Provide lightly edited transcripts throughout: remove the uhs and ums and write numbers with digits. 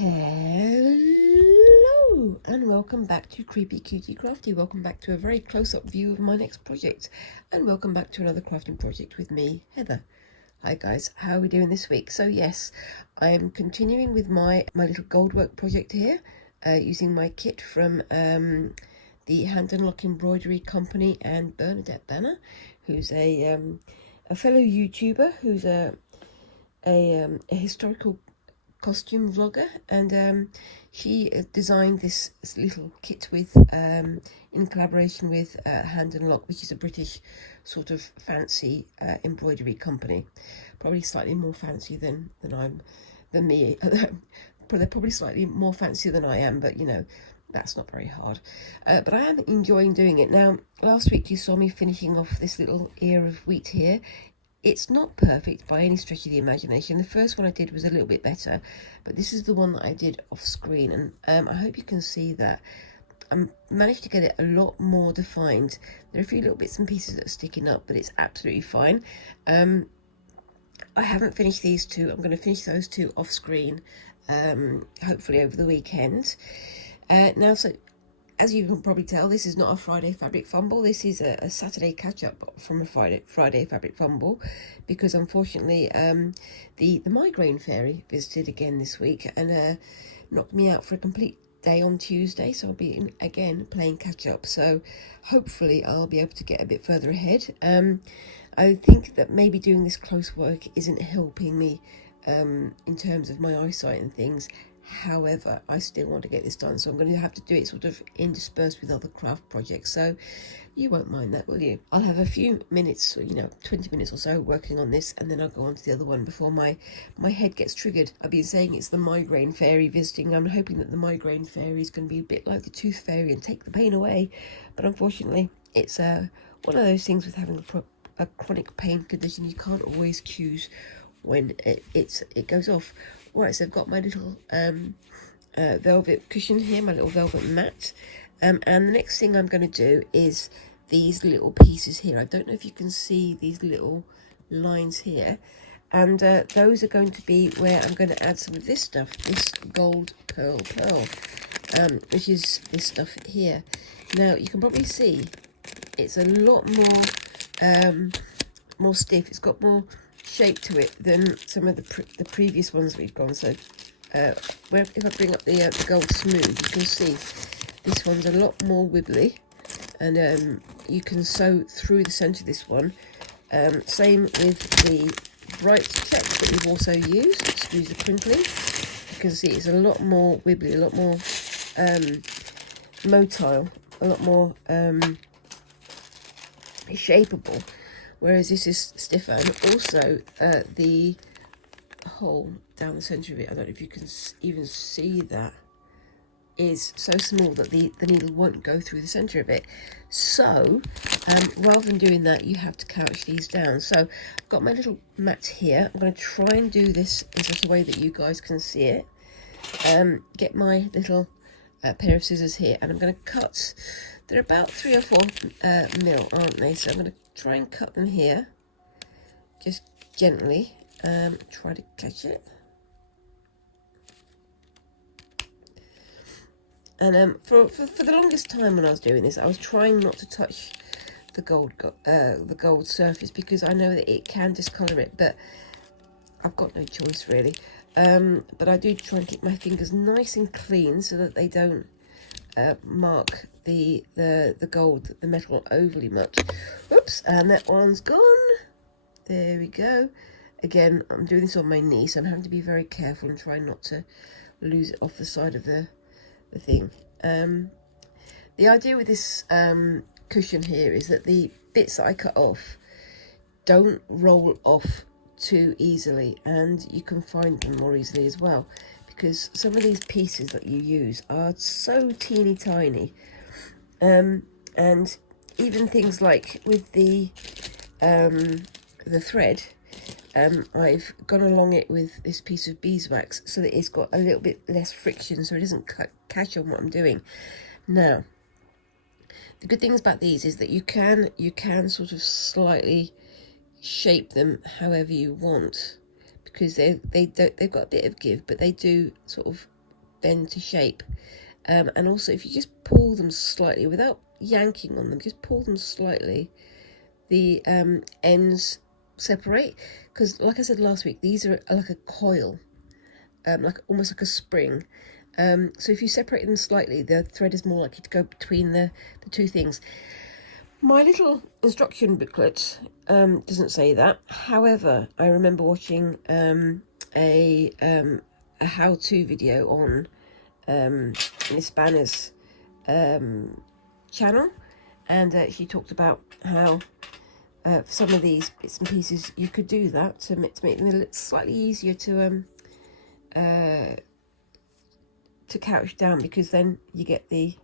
Hello and welcome back to Creepy Cutie Crafty. Welcome back to a very close-up view of my next project, and welcome back to another crafting project with me, Heather. Hi guys, how are we doing this week? So yes, I am continuing with my little goldwork project here, using my kit from the Hand and Lock Embroidery Company and Bernadette Banner, who's a fellow YouTuber who's a historical costume vlogger, and she designed this little kit with in collaboration with Hand and Lock, which is a British sort of fancy embroidery company, probably slightly more fancy than me. They're probably slightly more fancy than I am, but you know, that's not very hard. But I am enjoying doing it. Now, last week you saw me finishing off this little ear of wheat here. It's not perfect by any stretch of the imagination. The first one I did was a little bit better, but this is the one that I did off screen, and I hope you can see that I managed to get it a lot more defined. There are a few little bits and pieces that are sticking up, but it's absolutely fine. I haven't finished these two. I'm going to finish those two off screen, hopefully over the weekend. Now, so as you can probably tell, this is not a Friday Fabric Fumble. This is a Saturday catch-up from a Friday Fabric Fumble, because unfortunately the migraine fairy visited again this week and knocked me out for a complete day on Tuesday, so I'll be again playing catch-up. So hopefully I'll be able to get a bit further ahead. I think that maybe doing this close work isn't helping me in terms of my eyesight and things. However, I still want to get this done, so I'm going to have to do it sort of interspersed with other craft projects, so you won't mind that, will you? I'll have a few minutes, 20 minutes or so working on this, and then I'll go on to the other one before my head gets triggered. I've been saying it's the migraine fairy visiting. I'm hoping that the migraine fairy is going to be a bit like the tooth fairy and take the pain away, but unfortunately it's one of those things with having a chronic pain condition. You can't always choose when it goes off. Right, so I've got my little velvet cushion here, my little velvet mat, and the next thing I'm going to do is these little pieces here. I don't know if you can see these little lines here, and those are going to be where I'm going to add some of this stuff, this gold pearl, which is this stuff here. Now you can probably see it's a lot more stiff. It's got more shape to it than some of the previous ones we've gone. So if I bring up the gold smooth, you can see this one's a lot more wibbly, and you can sew through the centre of this one. Same with the bright check that we've also used. Excuse the crinkling. You can see it's a lot more wibbly, a lot more motile, a lot more shapeable, whereas this is stiffer. And also the hole down the centre of it, I don't know if you can even see that, is so small that the needle won't go through the centre of it. So rather than doing that, you have to couch these down. So I've got my little mat here. I'm going to try and do this in such a way that you guys can see it. Get my little pair of scissors here, and I'm going to cut. They're about 3 or 4 mil, aren't they? So I'm going to try and cut them here, just gently. Try to catch it. And for the longest time when I was doing this, I was trying not to touch the gold surface, because I know that it can discolour it, but I've got no choice really. But I do try and keep my fingers nice and clean so that they don't mark the gold, the metal, overly much. Whoops, and that one's gone. There we go. Again, I'm doing this on my knee, so I'm having to be very careful and try not to lose it off the side of the thing. The idea with this cushion here is that the bits that I cut off don't roll off too easily, and you can find them more easily as well, because some of these pieces that you use are so teeny tiny, and even things like with the thread, I've gone along it with this piece of beeswax so that it's got a little bit less friction, so it doesn't catch on what I'm doing. Now, the good things about these is that you can sort of slightly shape them however you want, because they've got a bit of give, but they do sort of bend to shape. And also if you just pull them slightly without yanking on them, just pull them slightly, the ends separate, because like I said last week, these are like a coil, like almost like a spring. So if you separate them slightly, the thread is more likely to go between the two things. My little instruction booklet doesn't say that. However, I remember watching a how-to video on Miss Banner's channel, and she talked about how for some of these bits and pieces you could do that to make them a little slightly easier to couch down, because then you get the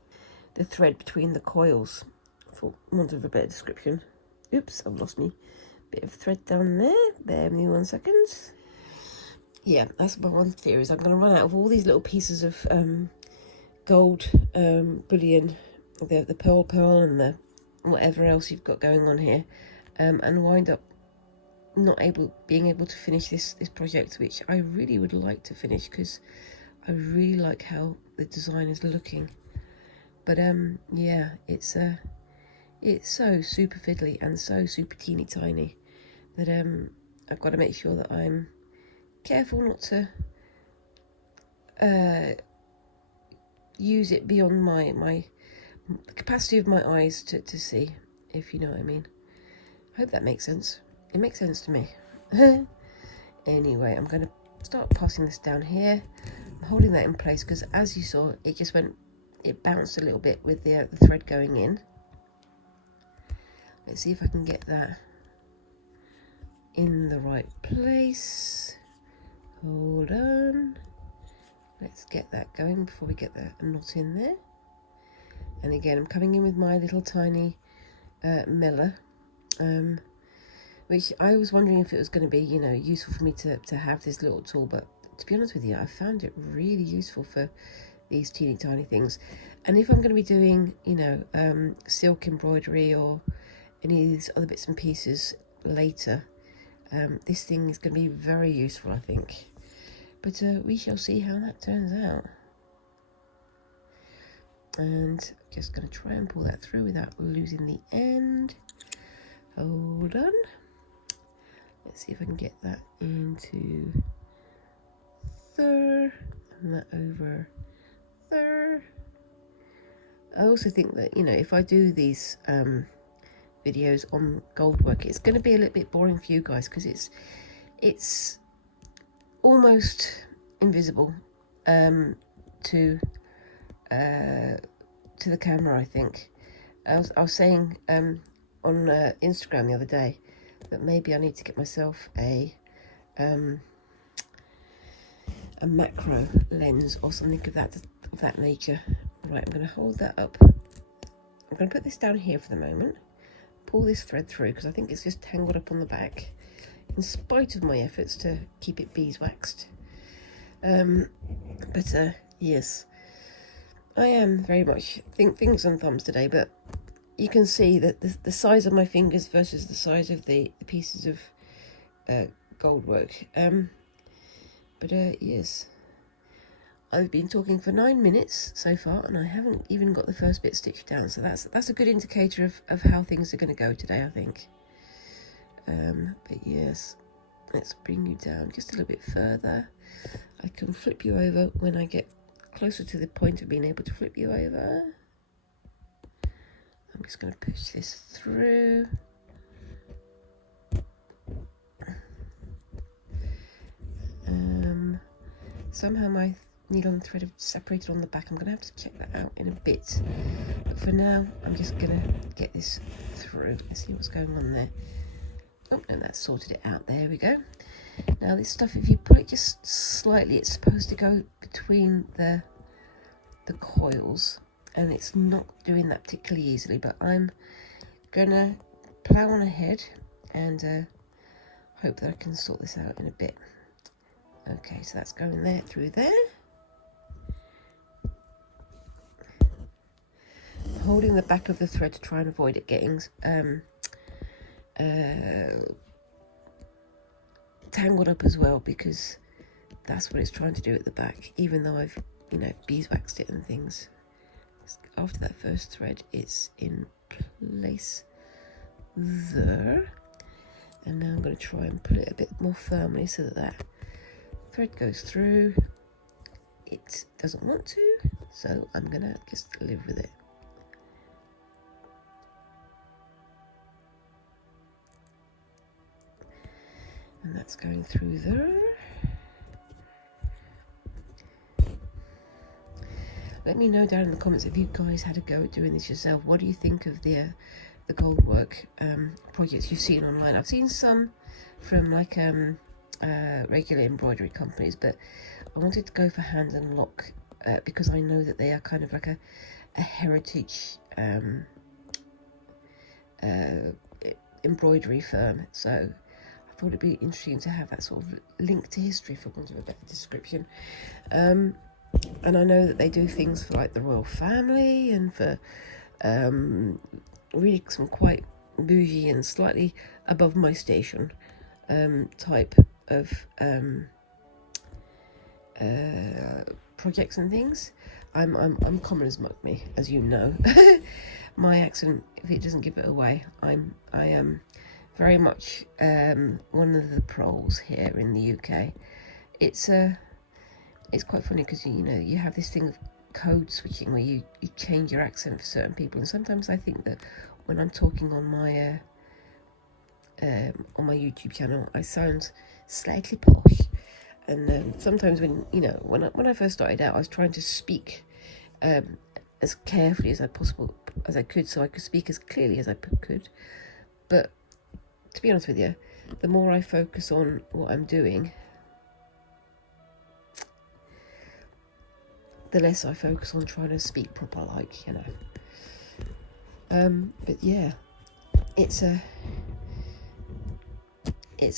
thread between the coils, for want of a better description. Oops, I've lost me bit of thread down there. Bear with me 1 second. Yeah, that's my one theory, is I'm going to run out of all these little pieces of gold bullion, the pearl and the whatever else you've got going on here, and wind up not being able to finish this project, which I really would like to finish, because I really like how the design is looking. But yeah, it's so super fiddly and so super teeny tiny that I've got to make sure that I'm careful not to use it beyond the capacity of my eyes to see, if you know what I mean. I hope that makes sense. It makes sense to me. Anyway, I'm going to start passing this down here. I'm holding that in place because, as you saw, it bounced a little bit with the thread going in. Let's see if I can get that in the right place. Hold on. Let's get that going before we get the knot in there. And again, I'm coming in with my little tiny miller, which I was wondering if it was going to be, useful for me to have this little tool, but to be honest with you, I found it really useful for these teeny tiny things. And if I'm going to be doing, silk embroidery or any of these other bits and pieces later, this thing is going to be very useful, I think. But we shall see how that turns out. And just going to try and pull that through without losing the end. Hold on. Let's see if I can get that into there and that over there. I also think that, if I do these videos on goldwork, it's going to be a little bit boring for you guys, because it's almost invisible to the camera, I think. I was saying on Instagram the other day that maybe I need to get myself a macro lens or something of that nature. Right, I'm going to hold that up. I'm going to put this down here for the moment. Pull this thread through, because I think it's just tangled up on the back, in spite of my efforts to keep it beeswaxed. But yes, I am very much fingers and thumbs today, but you can see that the size of my fingers versus the size of the pieces of goldwork. But yes, I've been talking for 9 minutes so far, and I haven't even got the first bit stitched down, so that's a good indicator of how things are going to go today, I think. But yes, let's bring you down just a little bit further. I can flip you over when I get closer to the point of being able to flip you over. I'm just going to push this through. Somehow my needle and thread have separated on the back. I'm going to have to check that out in a bit. But for now, I'm just going to get this through. Let's see what's going on there. Oh, and that sorted it out. There we go. Now this stuff, if you pull it just slightly, it's supposed to go between the coils, and it's not doing that particularly easily, but I'm gonna plow on ahead and hope that I can sort this out in a bit. Okay, so that's going there through there. Holding the back of the thread to try and avoid it getting tangled up as well, because that's what it's trying to do at the back, even though I've you know, beeswaxed it and things. After that first thread, it's in place there. And now I'm going to try and pull it a bit more firmly so that that thread goes through. It doesn't want to, so I'm going to just live with it. And that's going through there. Let me know down in the comments if you guys had a go at doing this yourself. What do you think of the goldwork projects you've seen online? I've seen some from like regular embroidery companies, but I wanted to go for hand and lock because I know that they are kind of like a heritage embroidery firm. So I thought it'd be interesting to have that sort of link to history, for want of a better description. And I know that they do things for like the royal family and for really some quite bougie and slightly above my station type of projects and things. I'm common as muck me, as you know. My accent, if it doesn't give it away, I am very much one of the proles here in the UK. It's quite funny because, you know, you have this thing of code switching where you change your accent for certain people, and sometimes I think that when I'm talking on my YouTube channel, I sound slightly posh. And sometimes when I first started out, I was trying to speak as carefully as I could, so I could speak as clearly as I could. But to be honest with you, the more I focus on what I'm doing, the less I focus on trying to speak proper, like, you know. But yeah, it's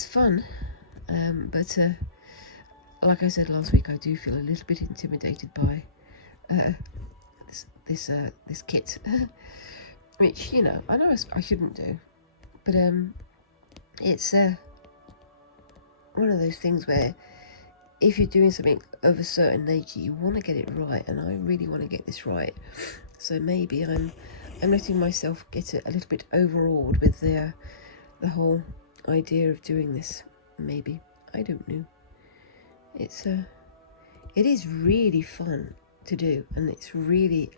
fun. But like I said last week, I do feel a little bit intimidated by this kit, which, you know, I know I shouldn't do, but it's one of those things where if you're doing something of a certain nature, you want to get it right, and I really want to get this right. So maybe I'm letting myself get a little bit overawed with the whole idea of doing this. Maybe, I don't know. It is really fun to do, and it's really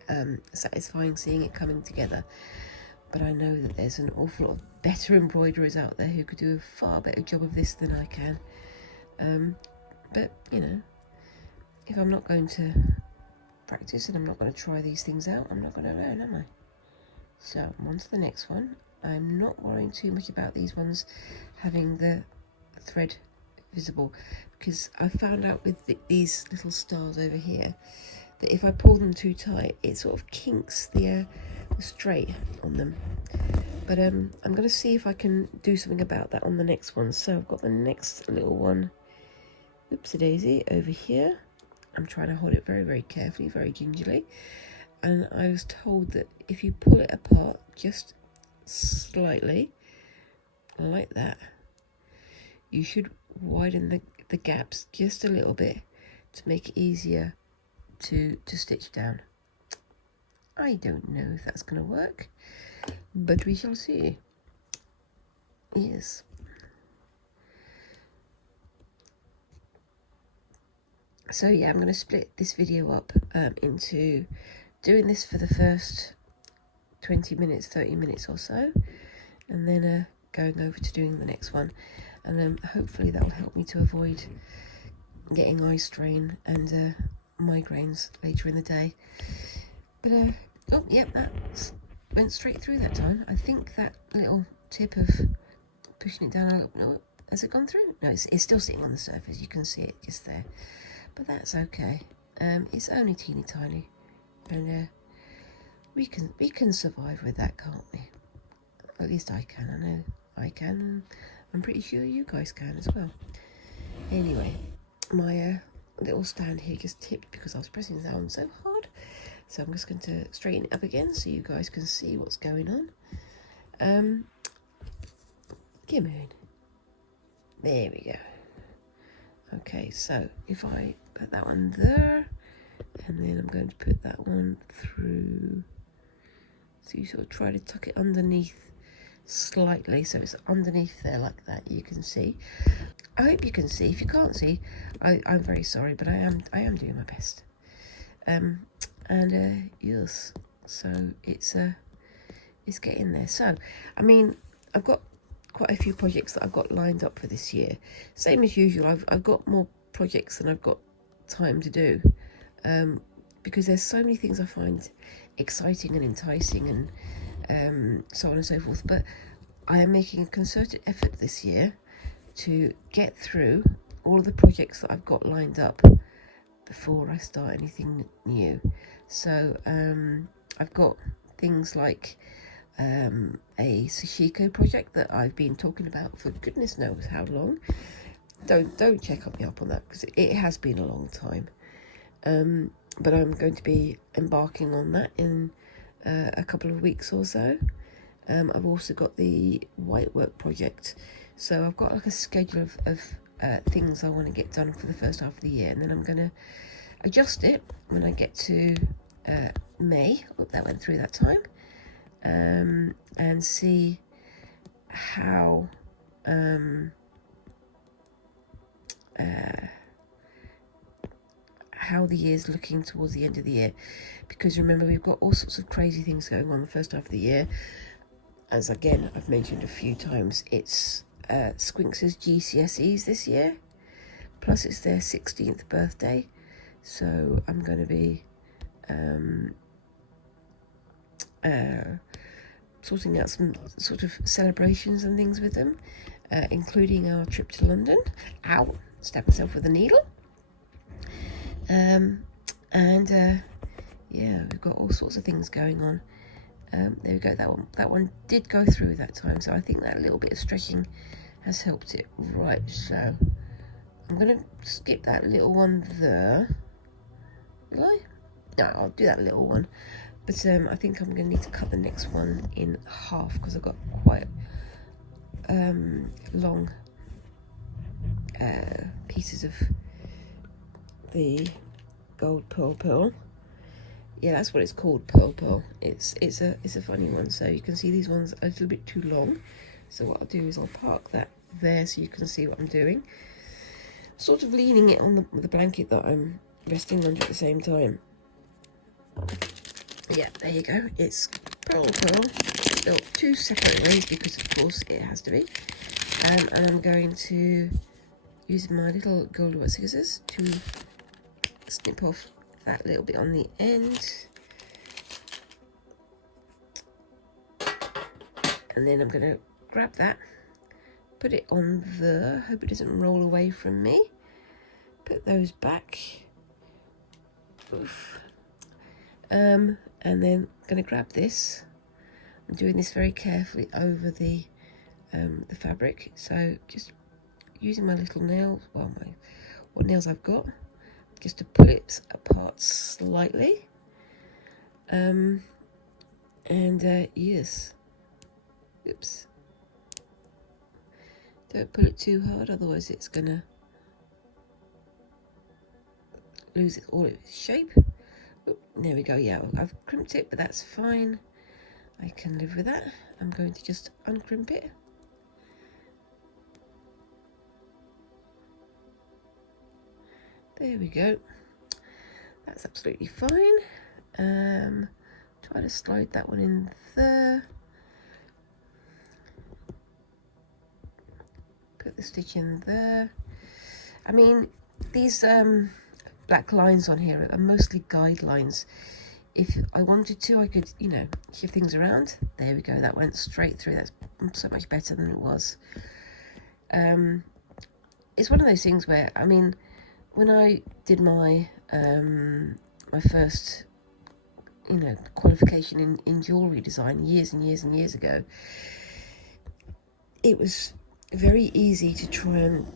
satisfying seeing it coming together. But I know that there's an awful lot of better embroiderers out there who could do a far better job of this than I can. But, you know, if I'm not going to practice and I'm not going to try these things out, I'm not going to learn, am I? So, on to the next one. I'm not worrying too much about these ones having the thread visible, because I found out with these little stars over here that if I pull them too tight, it sort of kinks the straight on them. But I'm going to see if I can do something about that on the next one. So I've got the next little one, oopsie-daisy, over here. I'm trying to hold it very, very carefully, very gingerly. And I was told that if you pull it apart just slightly, like that, you should widen the gaps just a little bit to make it easier to stitch down. I don't know if that's going to work, but we shall see. Yes. So yeah, I'm going to split this video up into doing this for the first 20 minutes, 30 minutes or so, and then going over to doing the next one. And hopefully that will help me to avoid getting eye strain and migraines later in the day. But oh yep, that went straight through that time. I think that little tip of pushing it down a little, no, has it gone through? No, it's still sitting on the surface. You can see it just there, but that's okay. It's only teeny tiny, and we can survive with that, can't we? At least I can. I know I can, and I'm pretty sure you guys can as well. Anyway, my little stand here just tipped because I was pressing down so hard, so I'm just going to straighten it up again so you guys can see what's going on. Come on, there we go. Okay, so if I put that one there And then I'm going to put that one through. So you sort of try to tuck it underneath slightly, so it's underneath there like that. You can see. I hope you can see. If you can't see, I'm very sorry, but I am doing my best. Yes, so it's getting there. So I mean, I've got quite a few projects that I've got lined up for this year. Same as usual, I've got more projects than I've got time to do, because there's so many things I find exciting and enticing and so on and so forth. But I am making a concerted effort this year to get through all of the projects that I've got lined up before I start anything new. So I've got things like a sashiko project that I've been talking about for goodness knows how long. Don't check me up on that, because it has been a long time. But I'm going to be embarking on that in a couple of weeks or so. I've also got the whitework project. So I've got like a schedule of things I want to get done for the first half of the year, and then I'm going to adjust it when I get to May. Hope that went through that time. And see how the year's looking towards the end of the year, because remember, we've got all sorts of crazy things going on the first half of the year. As again I've mentioned a few times, it's Squinx's GCSEs this year, plus it's their 16th birthday, so I'm going to be sorting out some sort of celebrations and things with them, including our trip to London. Ow, stabbed myself with a needle. Yeah, we've got all sorts of things going on. There we go, that one did go through that time, so I think that little bit of stretching has helped it. Right, so I'm going to skip that little one there. Will I? No, I'll do that little one. But I think I'm going to need to cut the next one in half, because I've got quite long pieces of the gold pearl. Yeah, that's what it's called, pearl. It's a funny one. So you can see these ones are a little bit too long. So what I'll do is I'll park that there so you can see what I'm doing. Sort of leaning it on the blanket that I'm resting under at the same time. Yeah, there you go. It's pearl, built two separate ways because of course it has to be. And I'm going to use my little goldwork scissors to snip off that little bit on the end. And then I'm going to grab that, put it on there, hope it doesn't roll away from me. Put those back. Oof. And then I'm going to grab this. I'm doing this very carefully over the fabric. So just using my little nails, well, what nails I've got, just to pull it apart slightly. Yes. Oops. Don't pull it too hard, otherwise it's gonna lose all its shape. Oop, there we go. Yeah, I've crimped it, but that's fine. I can live with that. I'm going to just uncrimp it. There we go. That's absolutely fine. Try to slide that one in there. Put the stitch in there. I mean, these black lines on here are mostly guidelines. If I wanted to, I could, shift things around. There we go. That went straight through. That's so much better than it was. It's one of those things where, I mean, when I did my my first, qualification in jewellery design years and years and years ago, it was very easy to try and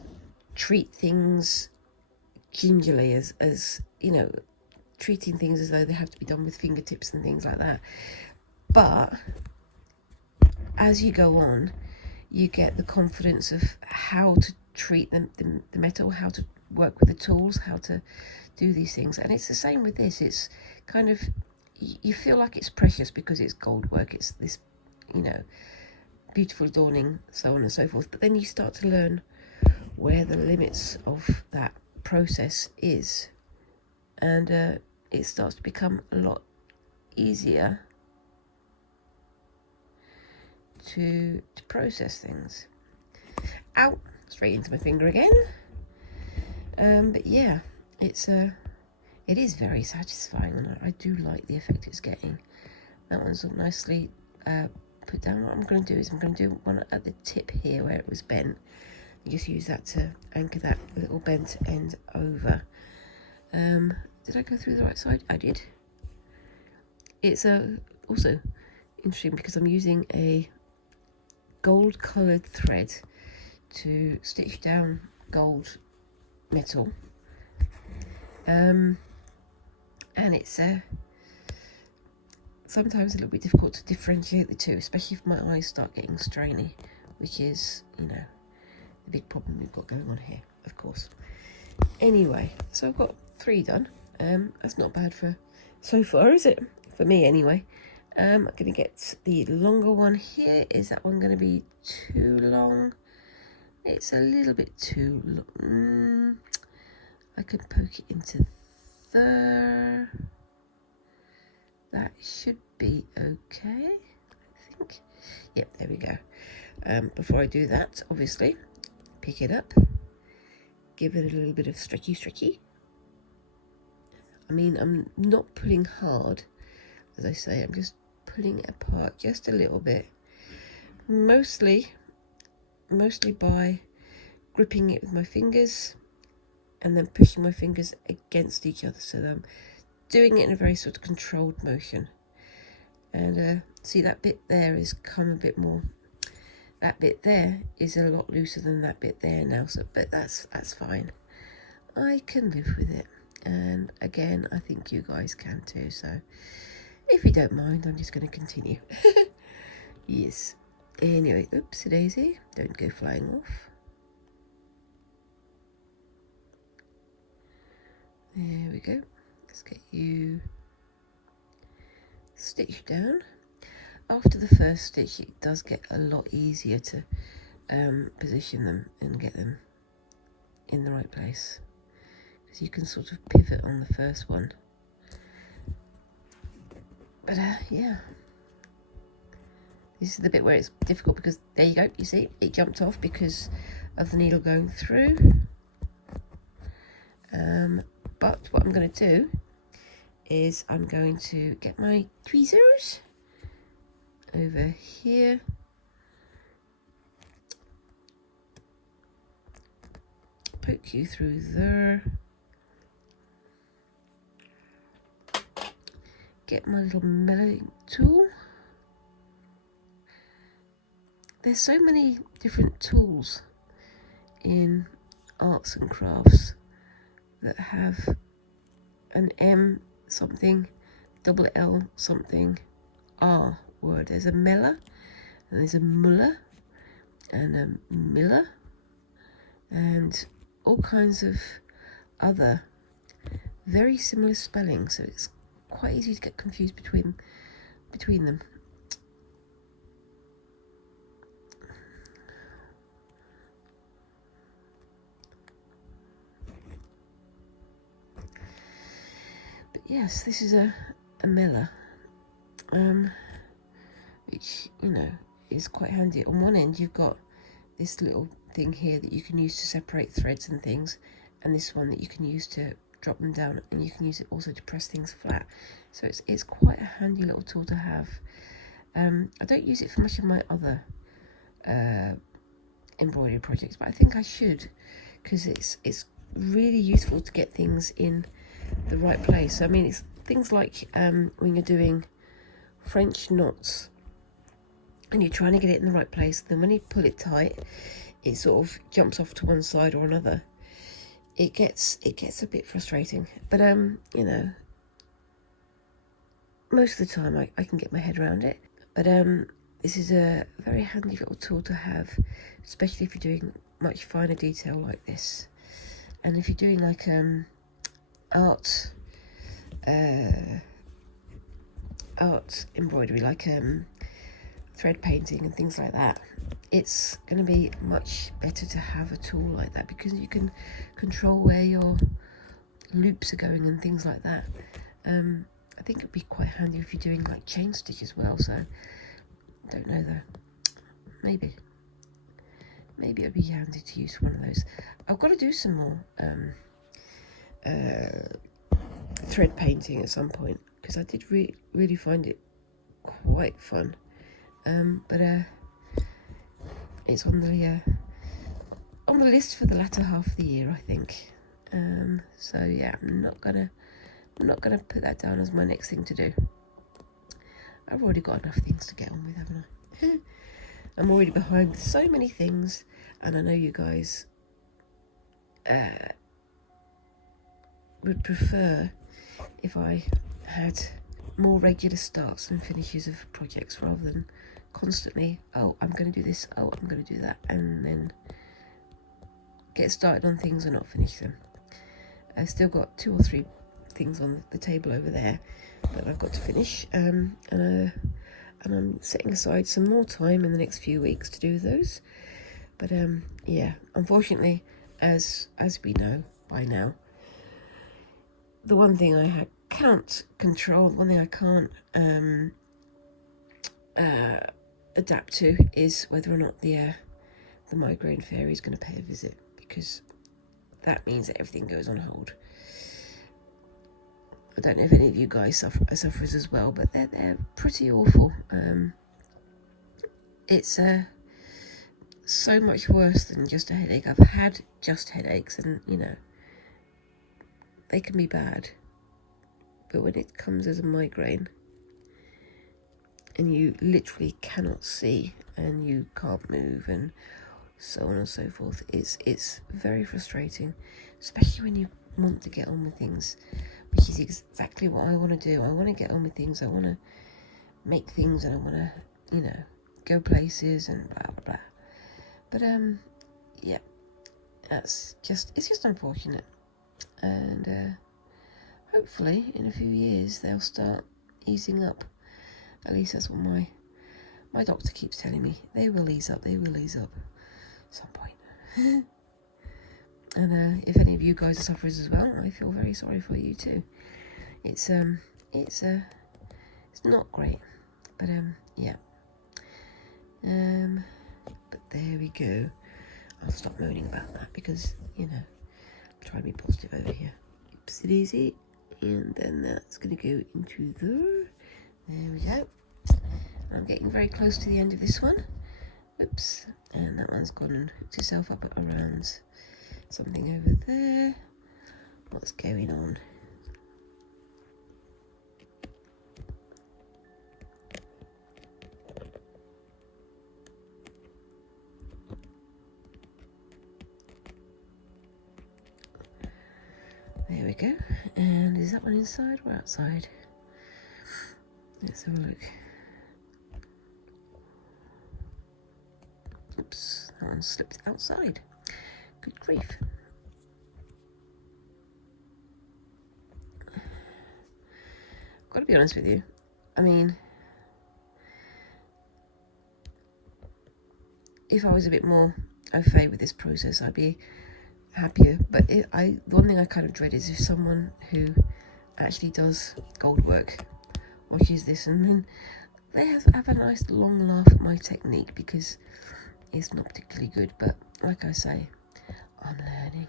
treat things gingerly as treating things as though they have to be done with fingertips and things like that. But as you go on, you get the confidence of how to treat the metal, how to work with the tools, how to do these things. And it's the same with this. It's kind of, you feel like it's precious because it's gold work. It's this, you know, beautiful adorning, so on and so forth. But then you start to learn where the limits of that process is, and it starts to become a lot easier to process things. Ow, straight into my finger again. But yeah, it is very satisfying, and I do like the effect it's getting. That one's all nicely put down. What I'm going to do is I'm going to do one at the tip here where it was bent, and just use that to anchor that little bent end over. Did I go through the right side? I did. It's also interesting because I'm using a gold coloured thread to stitch down gold metal, and it's sometimes a little bit difficult to differentiate the two, especially if my eyes start getting strainy, which is, you know, the big problem we've got going on here, of course. Anyway, so I've got 3 done. That's not bad for so far, is it? For me anyway. I'm going to get the longer one here. Is that one going to be too long? It's a little bit too long. I can poke it into there. That should be okay, I think. Yep, there we go. Before I do that, obviously, pick it up, give it a little bit of stretchy. I mean, I'm not pulling hard, as I say, I'm just pulling it apart just a little bit, mostly by gripping it with my fingers and then pushing my fingers against each other, so that I'm doing it in a very sort of controlled motion. And see, that bit there is come a bit more, that bit there is a lot looser than that bit there now, so but that's fine. I can live with it, and again, I think you guys can too, so if you don't mind, I'm just going to continue. Yes. Anyway, oopsie daisy, don't go flying off. There we go. Let's get you stitched down. After the first stitch, it does get a lot easier to position them and get them in the right place, because you can sort of pivot on the first one. But yeah, this is the bit where it's difficult, because there you go, you see it jumped off because of the needle going through. But what I'm going to do is I'm going to get my tweezers over here, poke you through there, get my little mellowing tool. There's so many different tools in arts and crafts that have an M something, double L something, R word. There's a meller, and there's a muller, and a miller, and all kinds of other very similar spelling, so it's quite easy to get confused between them. But yes, this is a miller, which, you know, is quite handy. On one end you've got this little thing here that you can use to separate threads and things, and this one that you can use to drop them down, and you can use it also to press things flat. So it's quite a handy little tool to have. I don't use it for much of my other embroidery projects, but I think I should, because it's really useful to get things in the right place. I mean, it's things like when you're doing French knots and you're trying to get it in the right place, then when you pull it tight, it sort of jumps off to one side or another. It gets a bit frustrating, but you know, most of the time I can get my head around it. But this is a very handy little tool to have, especially if you're doing much finer detail like this. And if you're doing like art embroidery, like thread painting and things like that, it's going to be much better to have a tool like that, because you can control where your loops are going and things like that. I think it'd be quite handy if you're doing like chain stitch as well. So don't know though, maybe it'd be handy to use one of those. I've got to do some more thread painting at some point, because I did really find it quite fun. But it's on the list for the latter half of the year, I think. So yeah, I'm not gonna put that down as my next thing to do. I've already got enough things to get on with, haven't I? I'm already behind with so many things, and I know you guys would prefer if I had more regular starts and finishes of projects, rather than constantly, oh, I'm going to do this, oh, I'm going to do that, and then get started on things and not finish them. I've still got 2 or 3 things on the table over there that I've got to finish, and I'm setting aside some more time in the next few weeks to do those. But yeah, unfortunately, as we know by now, the one thing I can't control, the one thing I can't adapt to, is whether or not the migraine fairy is going to pay a visit, because that means that everything goes on hold. I don't know if any of you guys are sufferers as well, but they're pretty awful. It's so much worse than just a headache. I've had just headaches, and you know, they can be bad, but when it comes as a migraine and you literally cannot see and you can't move and so on and so forth, it's very frustrating, especially when you want to get on with things, which is exactly what I want to do. I want to get on with things, I want to make things, and I want to, you know, go places and blah blah blah. But yeah, it's just unfortunate, and hopefully in a few years they'll start easing up. At least that's what my doctor keeps telling me. They will ease up at some point. And if any of you guys are sufferers as well, I feel very sorry for you too. It's not great, but yeah. But there we go. I'll stop moaning about that, because you know, I'm trying to be positive over here. Oopsie daisy, and then that's gonna go into there. There we go. I'm getting very close to the end of this one. Oops, and that one's gone and hooked itself up around something over there. What's going on? There we go. And is that one inside or outside? Let's have a look. Oops, that one slipped outside. Good grief. Got to be honest with you. I mean, if I was a bit more au fait with this process, I'd be happier. But the one thing I kind of dread is if someone who actually does gold work watches this, and then they have a nice long laugh at my technique, because it's not particularly good. But like I say, I'm learning.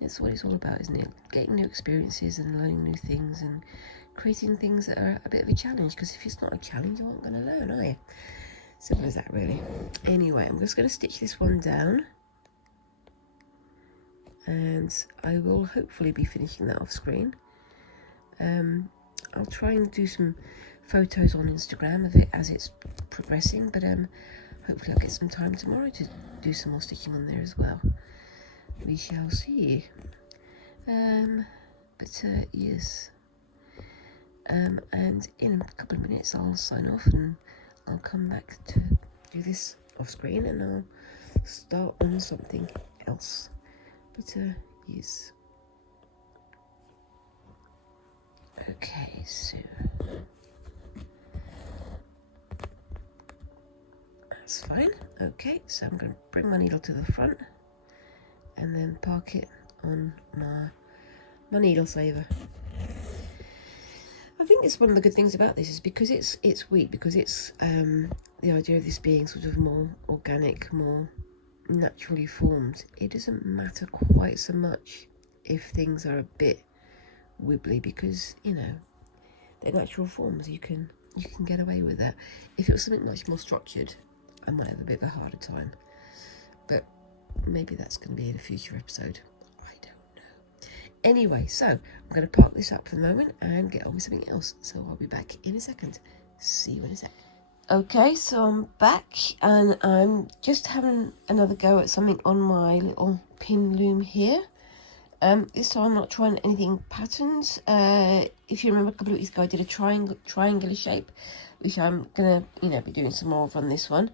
That's what it's all about, isn't it? Getting new experiences and learning new things and creating things that are a bit of a challenge, because if it's not a challenge, you aren't going to learn, are you? Simple as that, really. Anyway, I'm just going to stitch this one down, and I will hopefully be finishing that off screen. I'll try and do some photos on Instagram of it as it's progressing, but hopefully I'll get some time tomorrow to do some more stitching on there as well. We shall see. But yes. And in a couple of minutes I'll sign off, and I'll come back to do this off screen, and I'll start on something else. But is. Okay, so that's fine. Okay, so I'm going to bring my needle to the front and then park it on my needle saver. I think it's one of the good things about this is because it's wheat, because it's the idea of this being sort of more organic, more naturally formed. It doesn't matter quite so much if things are a bit wibbly, because you know they're natural forms. You can get away with that. If it was something much more structured, I might have a bit of a harder time, but maybe that's going to be in a future episode. I don't know. Anyway, so I'm going to park this up for the moment and get on with something else. So I'll be back in a second. See you in a sec. Okay, so I'm back and I'm just having another go at something on my little pin loom here. This time I'm not trying anything patterned. If you remember a couple of weeks ago, I did a triangular shape, which I'm gonna, be doing some more of on this one.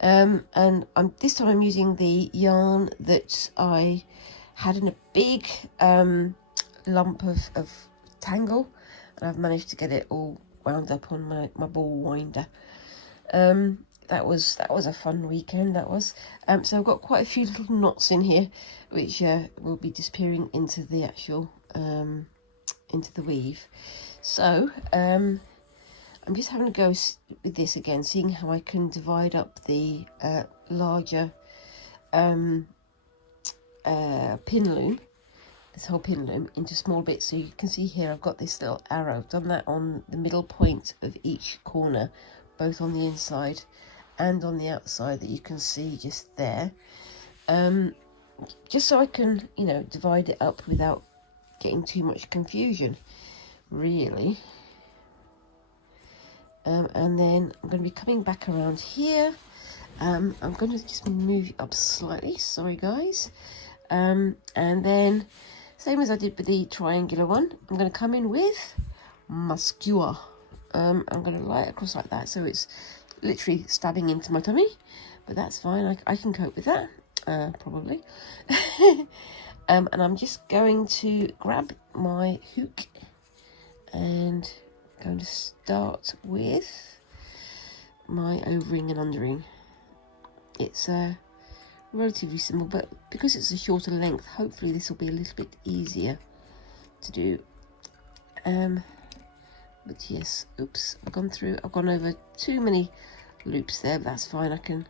And this time I'm using the yarn that I had in a big lump of tangle, and I've managed to get it all wound up on my ball winder. That was a fun weekend, that was. So I've got quite a few little knots in here, which will be disappearing into the actual into the weave. So I'm just having a go with this again, seeing how I can divide up the larger pin loom, this whole pin loom, into small bits. So you can see here I've got this little arrow. I've done that on the middle point of each corner, both on the inside and on the outside, that you can see just there, just so I can divide it up without getting too much confusion, really. And then I'm going to be coming back around here. I'm going to just move it up slightly, sorry guys, and then same as I did with the triangular one, I'm going to come in with my skewer. I'm going to lie it across like that, so it's literally stabbing into my tummy, but that's fine. I can cope with that, probably. And I'm just going to grab my hook and going to start with my over-ring and under-ring. It's relatively simple, but because it's a shorter length, hopefully this will be a little bit easier to do. But yes, oops, I've gone over too many loops there, but that's fine. I can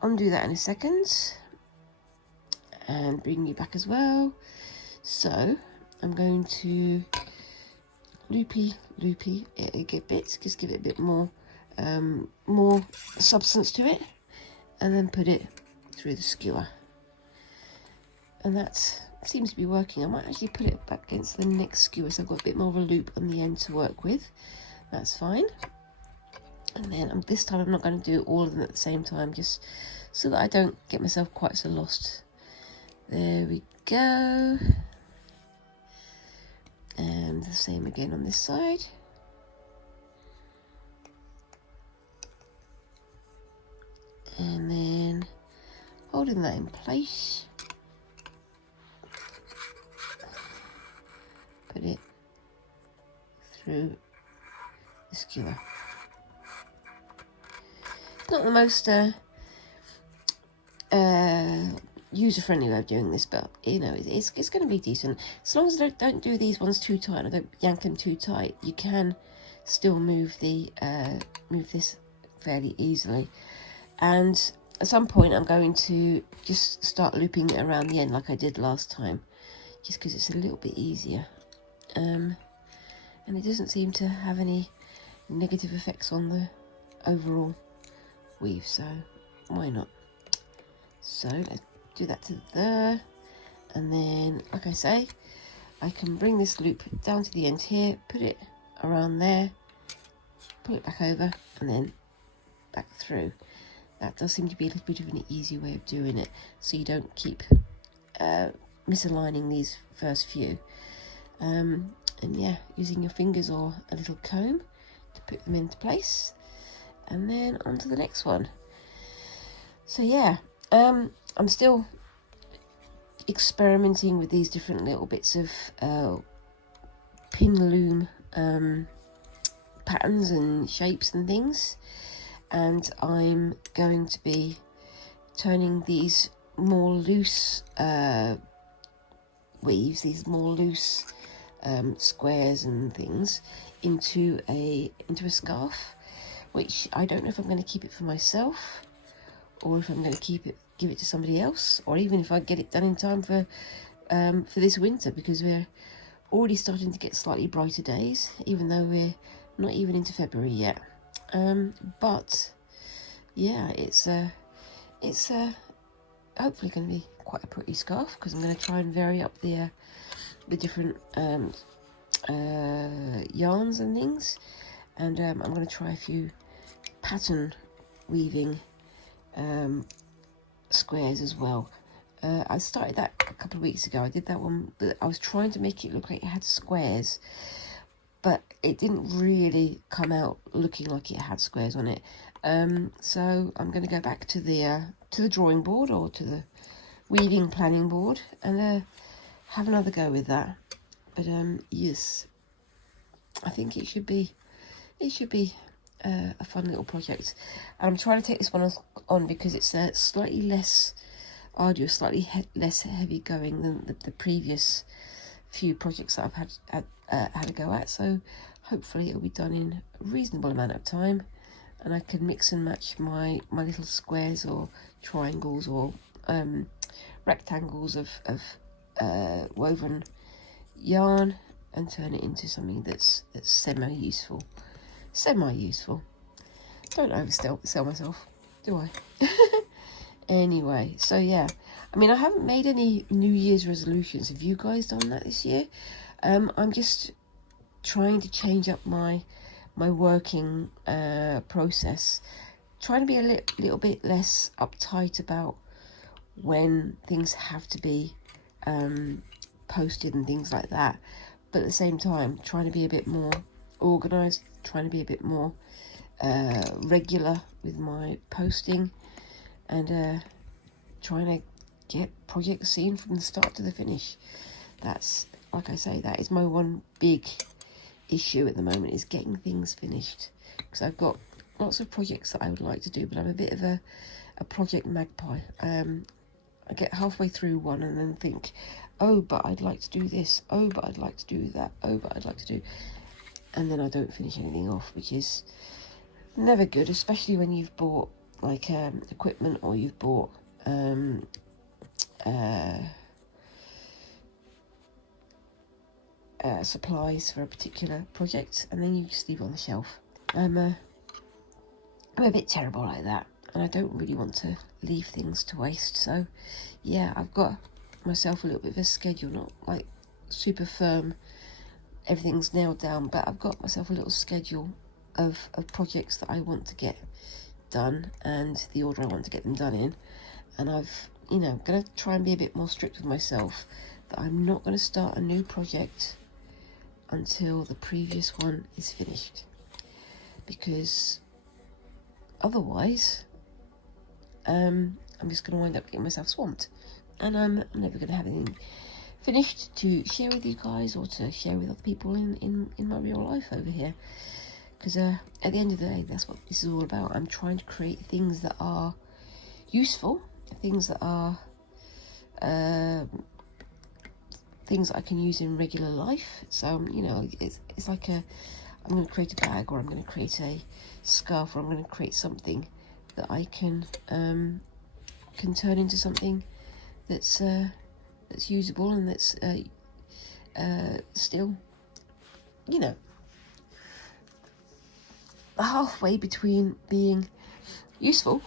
undo that in a second and bring you back as well. So I'm going to loopy it bits, just give it a bit more substance to it, and then put it through the skewer. And that seems to be working. I might actually put it back against the next skewer, so I've got a bit more of a loop on the end to work with. That's fine. And then this time I'm not going to do all of them at the same time, just so that I don't get myself quite so lost. There we go. And the same again on this side. And then holding that in place, put it through the skewer. It's not the most user-friendly way of doing this, but it's going to be decent. As long as I don't do these ones too tight, I don't yank them too tight, you can still move this fairly easily. And at some point I'm going to just start looping it around the end like I did last time, just because it's a little bit easier, and it doesn't seem to have any negative effects on the overall weave, so why not? So let's do that to there, and then like I say, I can bring this loop down to the end here, put it around there, pull it back over, and then back through. That does seem to be a little bit of an easy way of doing it, so you don't keep misaligning these first few. And yeah, using your fingers or a little comb to put them into place, and then on to the next one. So yeah, I'm still experimenting with these different little bits of pin loom patterns and shapes and things, and I'm going to be turning these more loose weaves, these more loose squares and things into a scarf, which I don't know if I'm going to keep it for myself or if I'm going to give it to somebody else, or even if I get it done in time for this winter, because we're already starting to get slightly brighter days, even though we're not even into February yet. But yeah, it's hopefully going to be quite a pretty scarf, because I'm going to try and vary up the different yarns and things, and I'm going to try a few pattern weaving squares as well. I started that a couple of weeks ago. I did that one, but I was trying to make it look like it had squares, but it didn't really come out looking like it had squares on it. So I'm going to go back to the drawing board, or to the weaving planning board, and have another go with that. But yes, I think it should be a fun little project. I'm trying to take this one on because it's slightly less arduous, slightly less heavy going than the previous few projects that I've had a go at. So hopefully it'll be done in a reasonable amount of time, and I can mix and match my little squares or triangles or rectangles of woven yarn, and turn it into something that's semi-useful. Don't oversell myself, do I? Anyway, so yeah, I mean, I haven't made any New Year's resolutions. Have you guys done that this year? I'm just trying to change up my working process, trying to be a little bit less uptight about when things have to be posted and things like that, but at the same time trying to be a bit more organized, trying to be a bit more regular with my posting, and trying to get projects seen from the start to the finish. That's, like I say, that is my one big issue at the moment, is getting things finished, because I've got lots of projects that I would like to do, but I'm a bit of a project magpie. I get halfway through one and then think, oh, but I'd like to do this, oh, but I'd like to do that, oh, but I'd like to do, and then I don't finish anything off, which is never good, especially when you've bought like equipment, or you've bought supplies for a particular project, and then you just leave it on the shelf. I'm a bit terrible like that, and I don't really want to leave things to waste. So yeah, I've got myself a little bit of a schedule, not like super firm, everything's nailed down, but I've got myself a little schedule of projects that I want to get done, and the order I want to get them done in. And I've, going to try and be a bit more strict with myself, that I'm not going to start a new project until the previous one is finished, because otherwise I'm just going to wind up getting myself swamped, and I'm never going to have anything finished to share with you guys, or to share with other people in my real life over here. Because at the end of the day, that's what this is all about. I'm trying to create things that are useful, things that are things that I can use in regular life. So it's like I'm going to create a bag, or I'm going to create a scarf, or I'm going to create something that I can turn into something that's usable, and that's still, halfway between being useful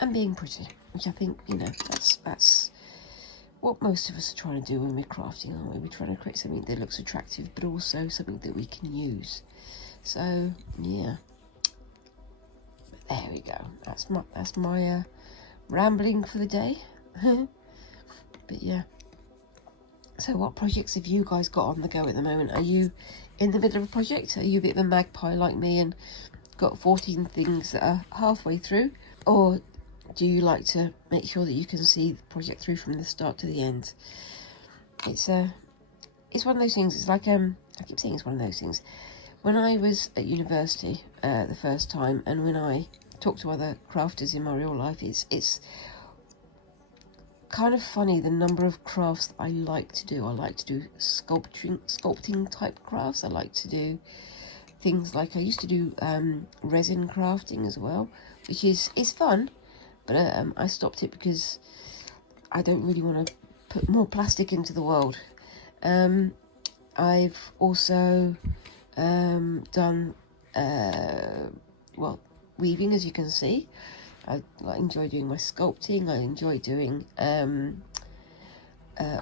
and being pretty, which I think, that's what most of us are trying to do when we're crafting, aren't we? We're trying to create something that looks attractive, but also something that we can use. So yeah, there we go. That's my rambling for the day. But yeah, so what projects have you guys got on the go at the moment? Are you in the middle of a project? Are you a bit of a magpie like me and got 14 things that are halfway through? Or do like to make sure that you can see the project through from the start to the end. It's one of those things. It's like I keep saying it's one of those things. When I was at university the first time, and when I talk to other crafters in my real life, it's kind of funny the number of crafts that I like to do. I like to do sculpting type crafts. I like to do things like I used to do resin crafting as well, which is fun, but I stopped it because I don't really want to put more plastic into the world. I've also done well, weaving, as you can see. I enjoy doing my sculpting. I enjoy doing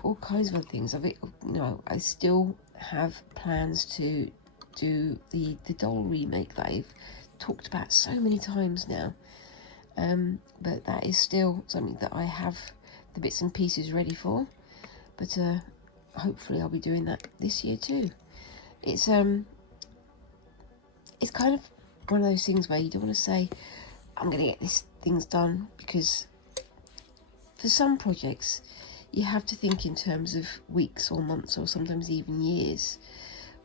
all kinds of other things. I still have plans to do the doll remake that I've talked about so many times now. But that is still something that I have the bits and pieces ready for. But hopefully I'll be doing that this year too. It's kind of one of those things where you don't want to say, I'm going to get these things done, because for some projects you have to think in terms of weeks or months or sometimes even years,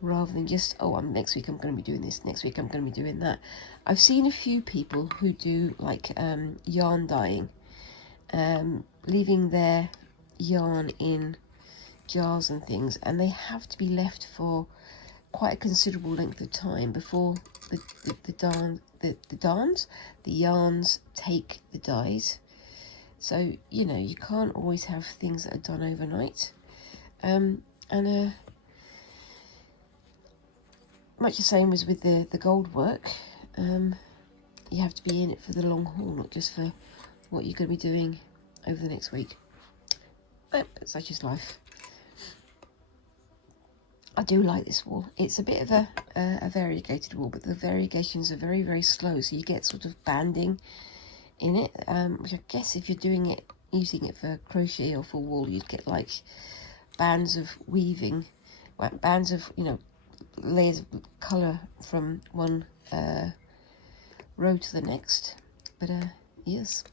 rather than just, next week I'm going to be doing this, next week I'm going to be doing that. I've seen a few people who do like yarn dyeing, leaving their yarn in jars and things, and they have to be left for quite a considerable length of time before the yarns take the dyes. So you can't always have things that are done overnight, and much the same as with the gold work. You have to be in it for the long haul, not just for what you're going to be doing over the next week. But such is life. I do like this wool. It's a bit of a variegated wool, but the variegations are very, very slow, so you get sort of banding in it, which I guess if you're using it for crochet or for wool, you'd get like bands of weaving, bands of layers of colour from one row to the next. But yes,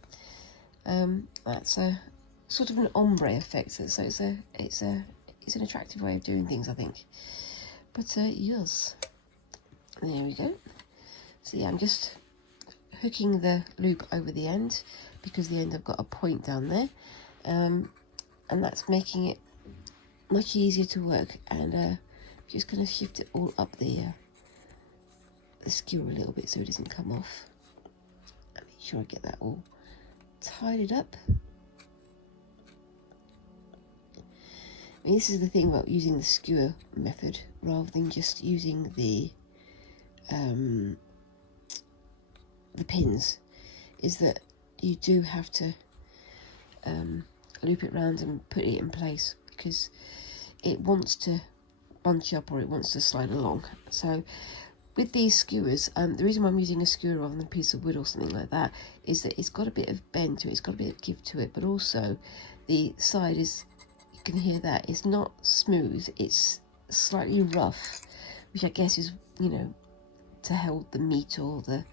that's a sort of an ombre effect, so it's an attractive way of doing things, I think. But yes, there we go. So yeah, I'm just hooking the loop over the end, because the end I've got a point down there, and that's making it much easier to work. And just going to shift it all up the skewer a little bit so it doesn't come off, and make sure I get that all tidied up. I mean, this is the thing about using the skewer method rather than just using the pins, is that you do have to loop it around and put it in place, because it wants to bunch up or it wants to slide along. So with these skewers, the reason why I'm using a skewer rather than a piece of wood or something like that is that it's got a bit of bend to it, it's got a bit of give to it, but also the side is, you can hear that, it's not smooth, it's slightly rough, which I guess is, to hold the meat or the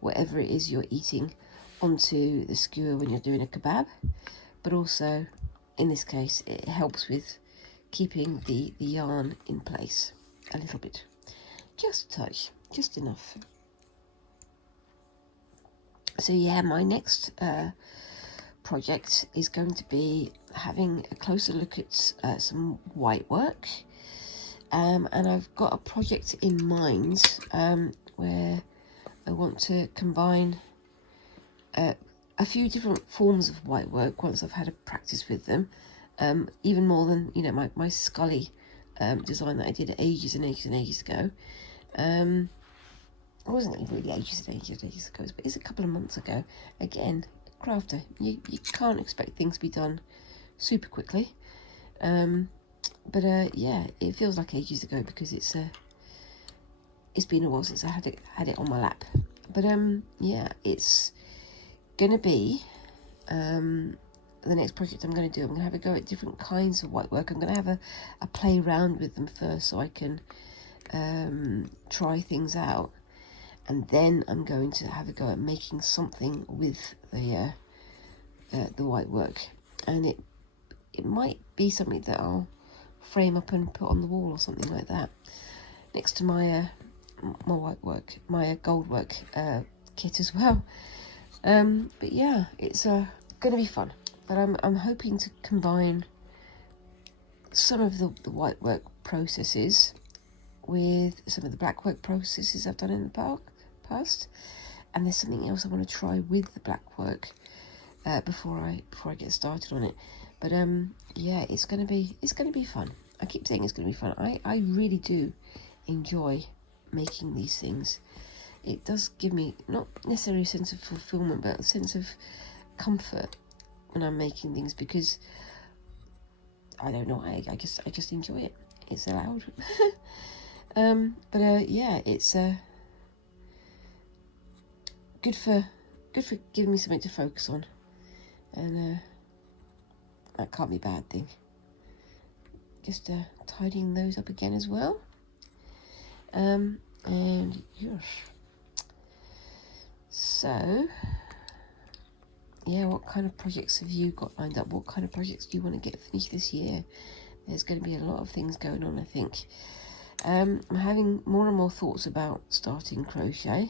whatever it is you're eating onto the skewer when you're doing a kebab. But also, in this case, it helps with keeping the yarn in place a little bit. Just a touch, just enough. So yeah, my next project is going to be having a closer look at some white work, and I've got a project in mind where I want to combine a few different forms of white work once I've had a practice with them, even more than my Scully design that I did ages and ages and ages ago. It wasn't even really ages and ages and ages ago, but it's a couple of months ago. Again, crafter, you can't expect things to be done super quickly, but yeah, it feels like ages ago because it's been a while since I had it on my lap. But yeah, it's gonna be the next project I'm going to do. I'm going to have a go at different kinds of white work. I'm going to have a play around with them first so I can try things out, and then I'm going to have a go at making something with the the white work, and it might be something that I'll frame up and put on the wall or something like that next to my my white work, my gold work kit as well. But yeah, it's going to be fun. But I'm hoping to combine some of the white work processes with some of the black work processes I've done in the past, and there's something else I want to try with the black work before I get started on it. But yeah, it's gonna be fun. I keep saying it's gonna be fun. I really do enjoy making these things. It does give me not necessarily a sense of fulfillment, but a sense of comfort when I'm making things, because I don't know, I just enjoy it. It's allowed. But yeah, it's good for giving me something to focus on, and that can't be a bad thing. Just tidying those up again as well. And yes, so yeah, what kind of projects have you got lined up? What kind of projects do you want to get finished this year? There's going to be a lot of things going on, I think. I'm having more and more thoughts about starting crochet,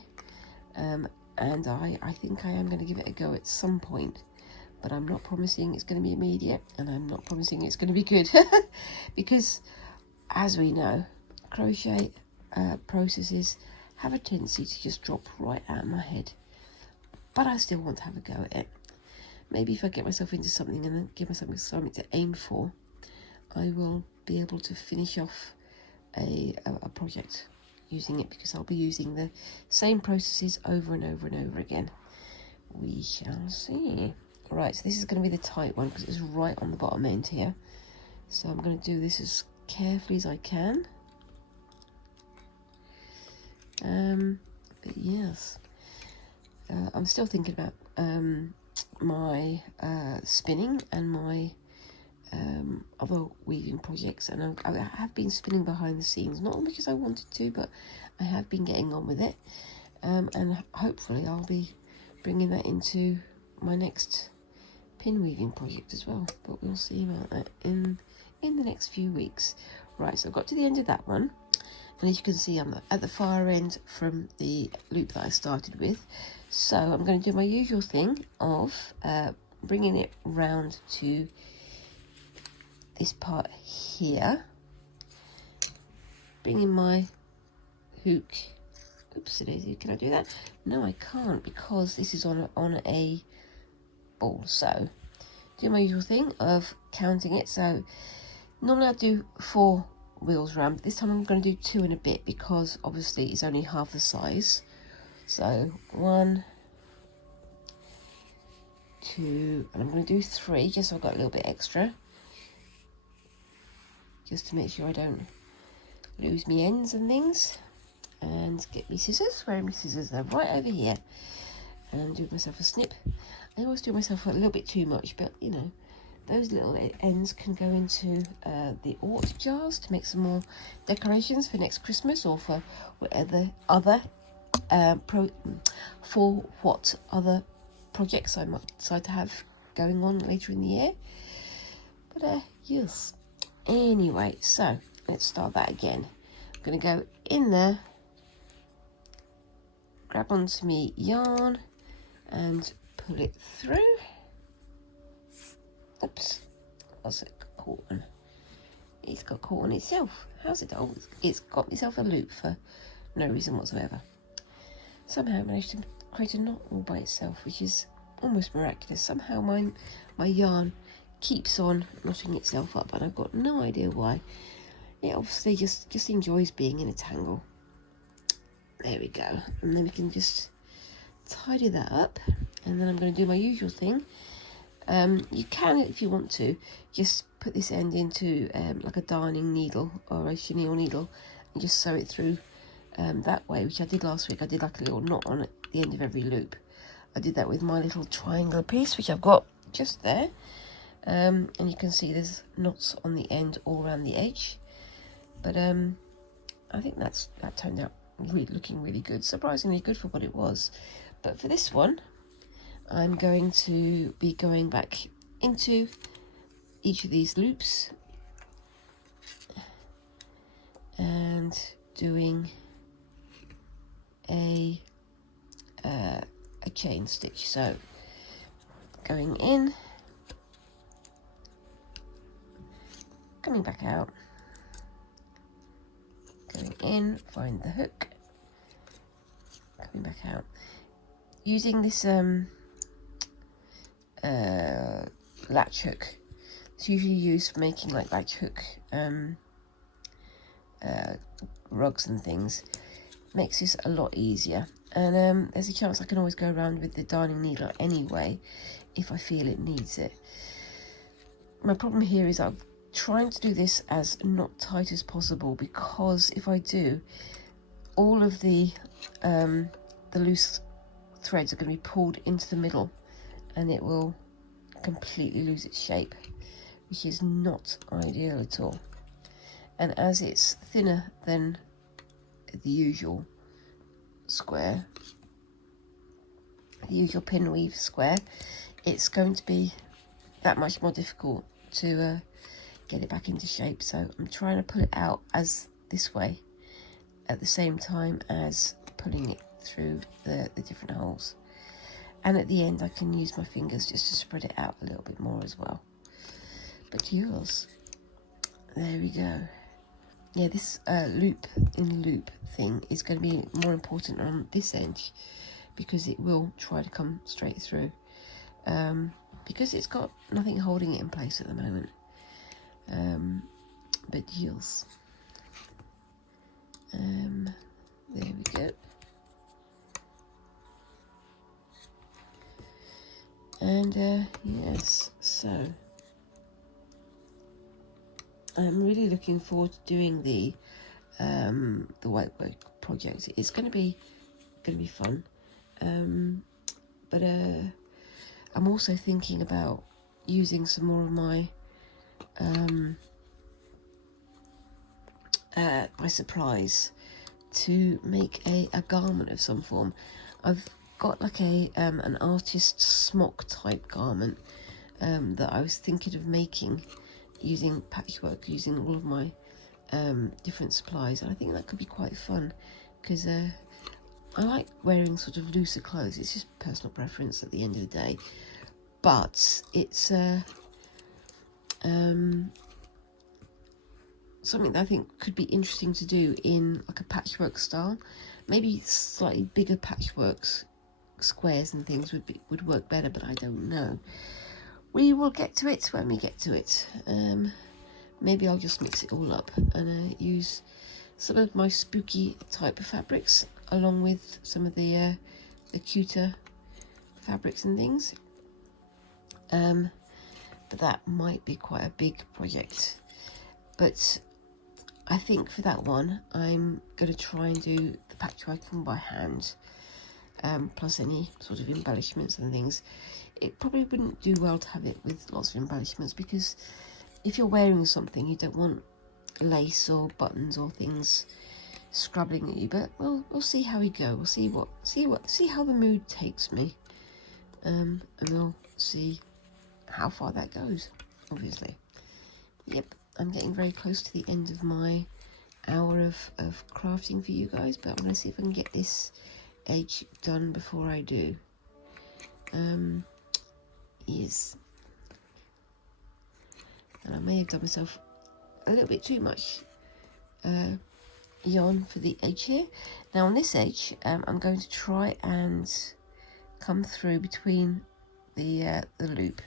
and I think I am going to give it a go at some point, but I'm not promising it's going to be immediate, and I'm not promising it's going to be good, because as we know, crochet processes have a tendency to just drop right out of my head, but I still want to have a go at it. Maybe if I get myself into something and then give myself something to aim for, I will be able to finish off a project using it, because I'll be using the same processes over and over and over again. We shall see. Right, so this is going to be the tight one because it's right on the bottom end here. So I'm going to do this as carefully as I can. But yes, I'm still thinking about my spinning and my other weaving projects, and I have been spinning behind the scenes, not because I wanted to, but I have been getting on with it, and hopefully I'll be bringing that into my next pin weaving project as well, but we'll see about that in the next few weeks. Right, so I've got to the end of that one, and as you can see, I'm at the far end from the loop that I started with. So I'm going to do my usual thing of bringing it round to this part here, bringing my hook. Oops, can I do that? No, I can't, because this is on a ball. So do my usual thing of counting it. So normally I do 4 wheels round, but this time I'm going to do 2 and a bit, because obviously it's only half the size. So 1, 2, and I'm going to do 3, just so I've got a little bit extra, just to make sure I don't lose me ends and things. And get me scissors. Where are my scissors? They're right over here. And do myself a snip. I always do myself a little bit too much, but you know, those little ends can go into the Ort jars to make some more decorations for next Christmas, or for whatever other other projects I might decide to have going on later in the year. But yes. Anyway, so let's start that again. I'm going to go in there, grab onto me yarn and pull it through. Oops, what's it caught on? It's got caught on itself. How's it? Oh, it's got itself a loop for no reason whatsoever. Somehow I managed to create a knot all by itself, which is almost miraculous. Somehow my yarn keeps on knotting itself up, and I've got no idea why. It obviously just enjoys being in a tangle. There we go, and then we can just tidy that up, and then I'm going to do my usual thing. You can, if you want to, just put this end into like a darning needle or a chenille needle and just sew it through that way, which I did last week. I did like a little knot on at the end of every loop. I did that with my little triangle piece, which I've got just there. And you can see there's knots on the end all around the edge. But I think that turned out looking really good, surprisingly good for what it was. But for this one, I'm going to be going back into each of these loops and doing a chain stitch. So going in, coming back out, going in, find the hook, coming back out, using this latch hook. It's usually used for making like latch hook rugs and things. Makes this a lot easier, and there's a chance I can always go around with the darning needle anyway if I feel it needs it. My problem here is I'm trying to do this as not tight as possible, because if I do, all of the loose threads are going to be pulled into the middle and it will completely lose its shape, which is not ideal at all. And as it's thinner than the usual square, the usual pinweave square, it's going to be that much more difficult to get it back into shape. So I'm trying to pull it out as this way at the same time as pulling it through the different holes. And at the end I can use my fingers just to spread it out a little bit more as well. But yours, there we go. Yeah, this loop in loop thing is going to be more important on this edge, because it will try to come straight through, because it's got nothing holding it in place at the moment. But yours, there we go. And yes, so I'm really looking forward to doing the whitework project. It's going to be fun, but I'm also thinking about using some more of my my supplies to make a garment of some form. I've got like an artist smock type garment that I was thinking of making using patchwork, using all of my different supplies, and I think that could be quite fun, because I like wearing sort of looser clothes. It's just personal preference at the end of the day, but it's something that I think could be interesting to do in like a patchwork style. Maybe slightly bigger patchworks, squares and things would work better, but I don't know. We will get to it when we get to it. Maybe I'll just mix it all up and use some of my spooky type of fabrics along with some of the cuter fabrics and things. But that might be quite a big project. But I think for that one, I'm going to try and do the patchworking by hand, plus any sort of embellishments and things. It probably wouldn't do well to have it with lots of embellishments, because if you're wearing something, you don't want lace or buttons or things scrabbling at you. But we'll see how we go. We'll see how the mood takes me, and we'll see how far that goes. Obviously, yep. I'm getting very close to the end of my hour of crafting for you guys, but I'm going to see if I can get this edge done before I do. Yes. And I may have done myself a little bit too much yarn for the edge here. Now on this edge, I'm going to try and come through between the loop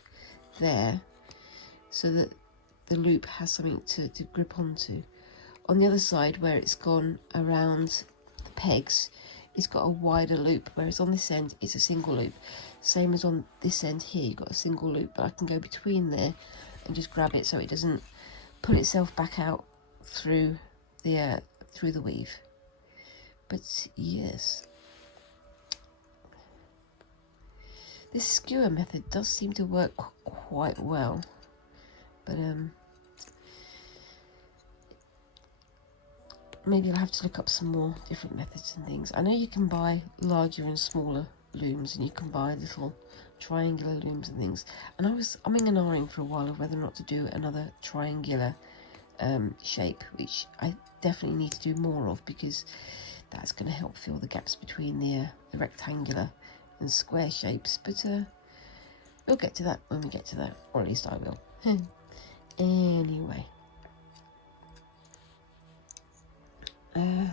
there, so that the loop has something to grip onto. On the other side, where it's gone around the pegs, it's got a wider loop, whereas on this end it's a single loop. Same as on this end here, you've got a single loop, but I can go between there and just grab it so it doesn't pull itself back out through the weave. But yes, this skewer method does seem to work quite well, but maybe I'll have to look up some more different methods and things. I know you can buy larger and smaller looms, and you can buy little triangular looms and things, and I was umming and ahhing for a while of whether or not to do another triangular shape, which I definitely need to do more of, because that's going to help fill the gaps between the rectangular and square shapes. But we'll get to that when we get to that, or at least I will. Anyway, I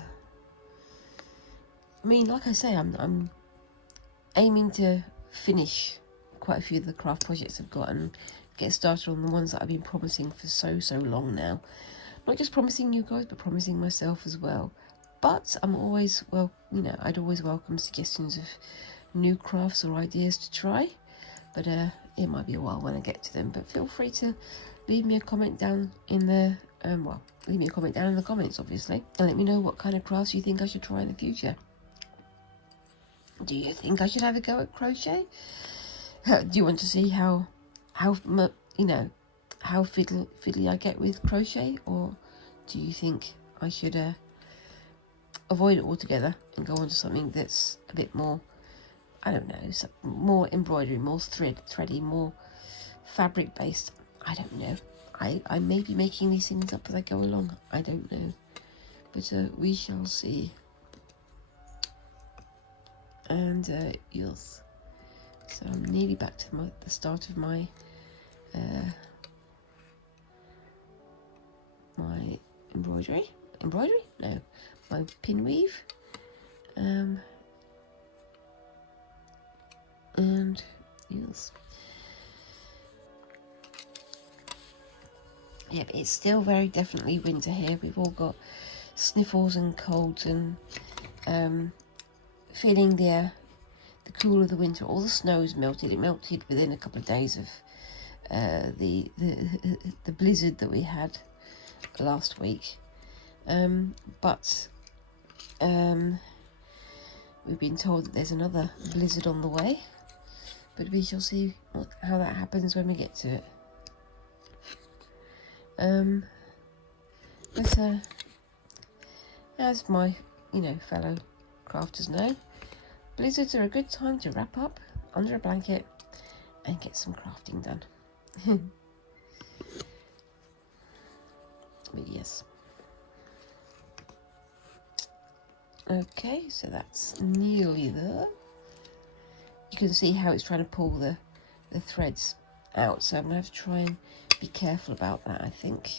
mean, like I say, I'm aiming to finish quite a few of the craft projects I've got and get started on the ones that I've been promising for so long now. Not just promising you guys, but promising myself as well. But I'm always, well, you know, I'd always welcome suggestions of new crafts or ideas to try. But it might be a while when I get to them. But feel free to leave me a comment down in the, leave me a comment down in the comments, obviously. And let me know what kind of crafts you think I should try in the future. Do you think I should have a go at crochet? Do you want to see how you know, how fiddly I get with crochet? Or do you think I should avoid it altogether and go on to something that's a bit more, I don't know, more embroidery, more thready, more fabric based? I don't know. I may be making these things up as I go along. I don't know. But we shall see. And yes, so I'm nearly back to the start of my my embroidery. No, my pin weave. And yes, yeah, but it's still very definitely winter here. We've all got sniffles and colds and feeling the cool of the winter. All the snow's melted. It melted within a couple of days of the blizzard that we had last week. But we've been told that there's another blizzard on the way. But we shall see how that happens when we get to it. But as my, you know, fellow crafters know, blizzards are a good time to wrap up under a blanket and get some crafting done. But yes. Okay, so that's nearly there. You can see how it's trying to pull the threads out, so I'm going to have to try and be careful about that, I think.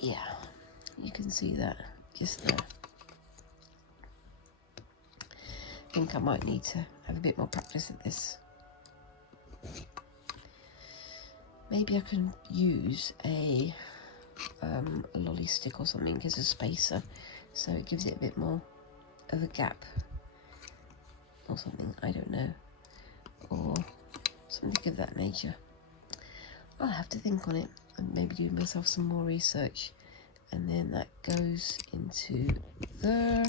Yeah, you can see that just there. I think I might need to have a bit more practice at this. Maybe I can use a lolly stick or something as a spacer, so it gives it a bit more of a gap or something, I don't know, or something of that nature. I'll have to think on it and maybe do myself some more research. And then that goes into there,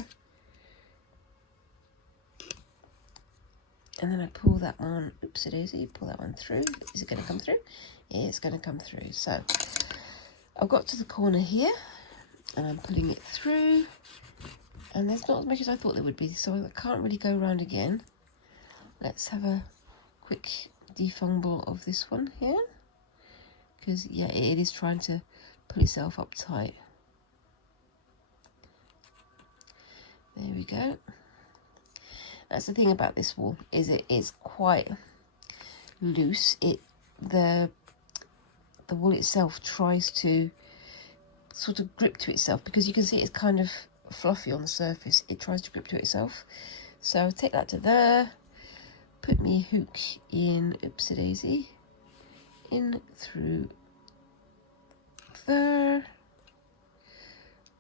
and then I pull that one, oopsie daisy, pull that one through. Is it going to come through? It's going to come through. So I've got to the corner here and I'm pulling it through, and there's not as much as I thought there would be, so I can't really go around again. Let's have a quick defumble of this one here, because yeah, it is trying to pull itself up tight. There we go. That's the thing about this wool, is it is quite loose. The wool itself tries to sort of grip to itself, because you can see it's kind of fluffy on the surface. It tries to grip to itself. So I'll take that to there, put me hook in, oopsie daisy, in through there,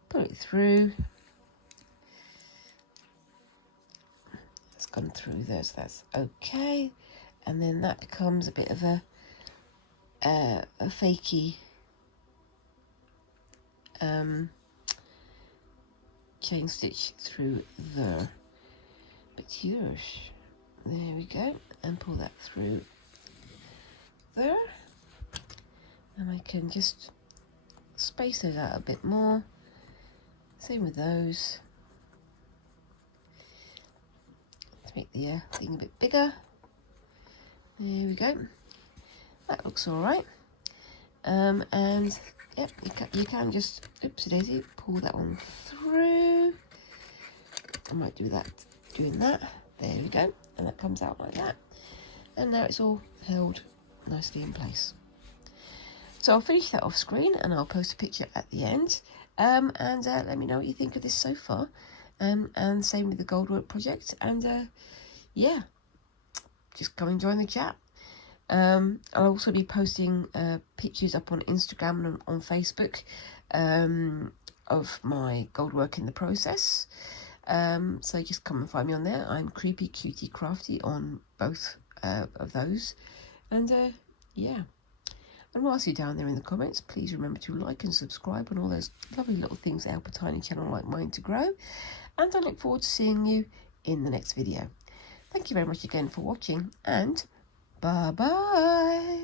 pull it through. It's gone through there, so that's okay. And then that becomes a bit of a fakey chain stitch through there. But yours, there we go, and pull that through there, and I can just space those out a bit more. Same with those. to make the thing a bit bigger. There we go. That looks all right. And yep, you can just, oopsie daisy, pull that one through. I might do that, doing that. There we go. And that comes out like that. And now it's all held nicely in place. So I'll finish that off screen and I'll post a picture at the end. And let me know what you think of this so far. And same with the goldwork project. And yeah, just come and join the chat. I'll also be posting pictures up on Instagram and on Facebook of my goldwork in the process. So just come and find me on there. I'm Creepy Cutie Crafty on both of those. And yeah. And whilst you're down there in the comments, please remember to like and subscribe and all those lovely little things that help a tiny channel like mine to grow. And I look forward to seeing you in the next video. Thank you very much again for watching, and bye-bye.